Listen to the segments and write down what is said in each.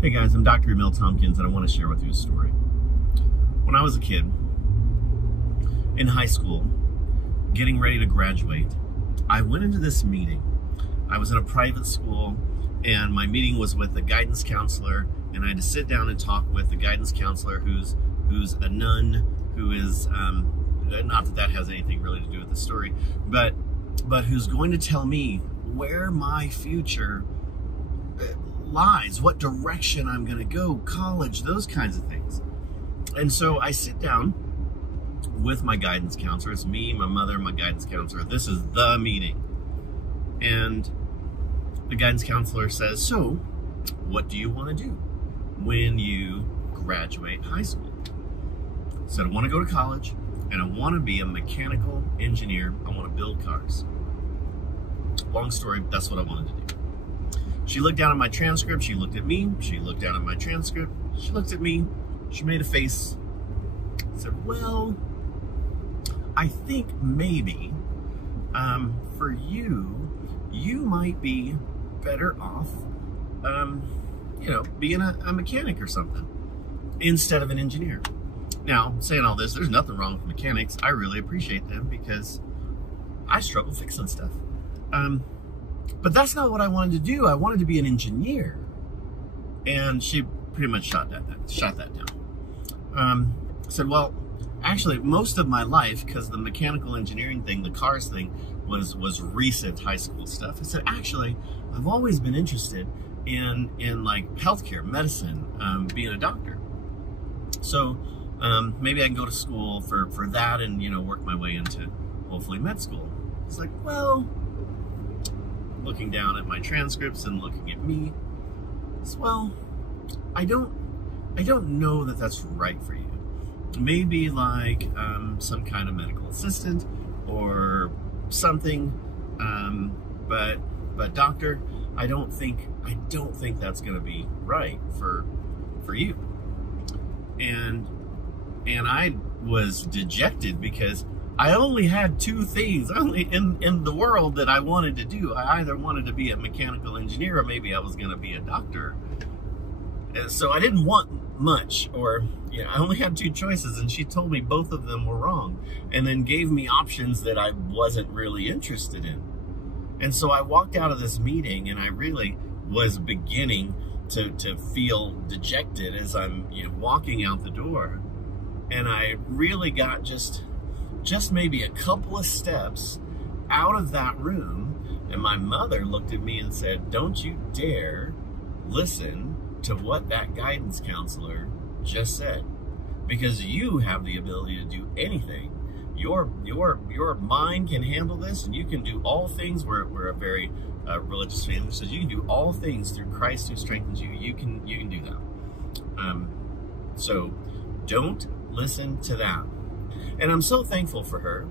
Hey guys, I'm Dr. Emil Tompkins and I want to share with you a story. When I was a kid, in high school, getting ready to graduate, I went into this meeting. I was in a private school and my meeting was with the guidance counselor, and I had to sit down and talk with the guidance counselor who's a nun, who is, not that that has anything really to do with the story, but who's going to tell me where my future lies, what direction I'm going to go, college, those kinds of things. And so I sit down with my guidance counselor. It's me, my mother, my guidance counselor. This is the meeting. And the guidance counselor says, so what do you want to do when you graduate high school? I said, I want to go to college and I want to be a mechanical engineer. I want to build cars. Long story, that's what I wanted to do. She looked down at my transcript, she looked at me, she looked down at my transcript, she looked at me, she made a face, said, well, I think maybe for you might be better off, being a mechanic or something instead of an engineer. Now, saying all this, there's nothing wrong with mechanics. I really appreciate them because I struggle fixing stuff. But that's not what I wanted to do. I wanted to be an engineer. And she pretty much shot that down. Said, well, actually, most of my life, because the mechanical engineering thing, the cars thing, was recent high school stuff. I said, actually, I've always been interested in like healthcare, medicine, being a doctor. So maybe I can go to school for that and, work my way into hopefully med school. It's like, well, looking down at my transcripts and looking at me, well, I don't know that that's right for you. Maybe like some kind of medical assistant or something, but doctor, I don't think that's going to be right for you. And I was dejected because I only had two things in the world that I wanted to do. I either wanted to be a mechanical engineer or maybe I was going to be a doctor. And so I didn't want much, or I only had two choices, and she told me both of them were wrong and then gave me options that I wasn't really interested in. And so I walked out of this meeting and I really was beginning to feel dejected as I'm walking out the door. And I really got just maybe a couple of steps out of that room, and my mother looked at me and said, don't you dare listen to what that guidance counselor just said, because you have the ability to do anything. Your mind can handle this, and you can do all things. We're a very religious family, so you can do all things through Christ who strengthens you. You can do that. So don't listen to that. And I'm so thankful for her,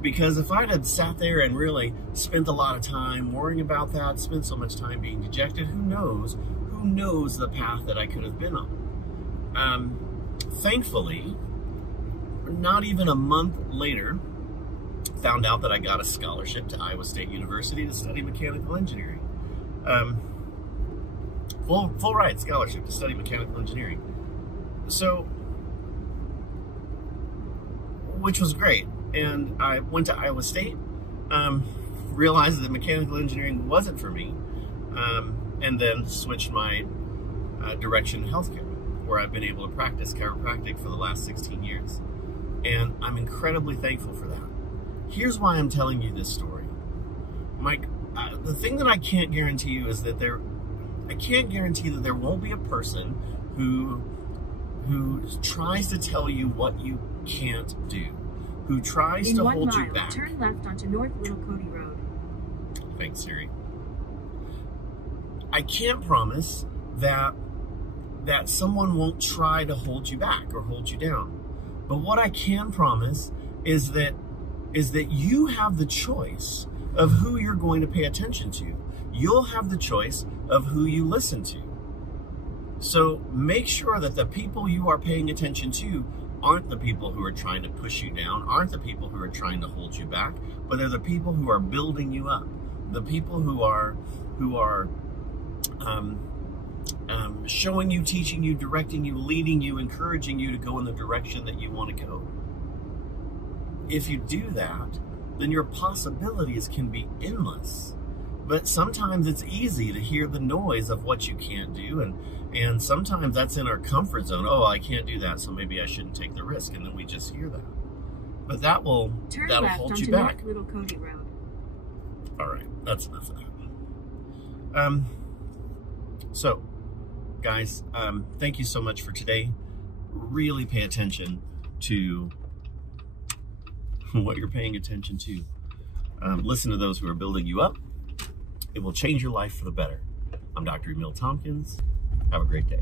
because if I'd had sat there and really spent a lot of time worrying about that, spent so much time being dejected, who knows the path that I could have been on. Thankfully, not even a month later, found out that I got a scholarship to Iowa State University to study mechanical engineering. Full ride scholarship to study mechanical engineering. So, which was great. And I went to Iowa State, realized that mechanical engineering wasn't for me, and then switched my direction in healthcare, where I've been able to practice chiropractic for the last 16 years. And I'm incredibly thankful for that. Here's why I'm telling you this story. Mike, the thing that I can't guarantee you is that I can't guarantee that there won't be a person who tries to tell you what you can't do, who tries to hold you back. Turn left onto North Little Cody Road. Thanks, Siri. I can't promise that someone won't try to hold you back or hold you down. But what I can promise is that you have the choice of who you're going to pay attention to. You'll have the choice of who you listen to. So make sure that the people you are paying attention to aren't the people who are trying to push you down, aren't the people who are trying to hold you back, but they're the people who are building you up. The people who are showing you, teaching you, directing you, leading you, encouraging you to go in the direction that you want to go. If you do that, then your possibilities can be endless. But sometimes it's easy to hear the noise of what you can't do, and sometimes that's in our comfort zone. Oh, I can't do that, so maybe I shouldn't take the risk, and then we just hear that. But that'll hold you back. North Little Cody Road. All right, that's enough of that. So, guys, thank you so much for today. Really pay attention to what you're paying attention to. Listen to those who are building you up. It will change your life for the better. I'm Dr. Emil Tompkins. Have a great day.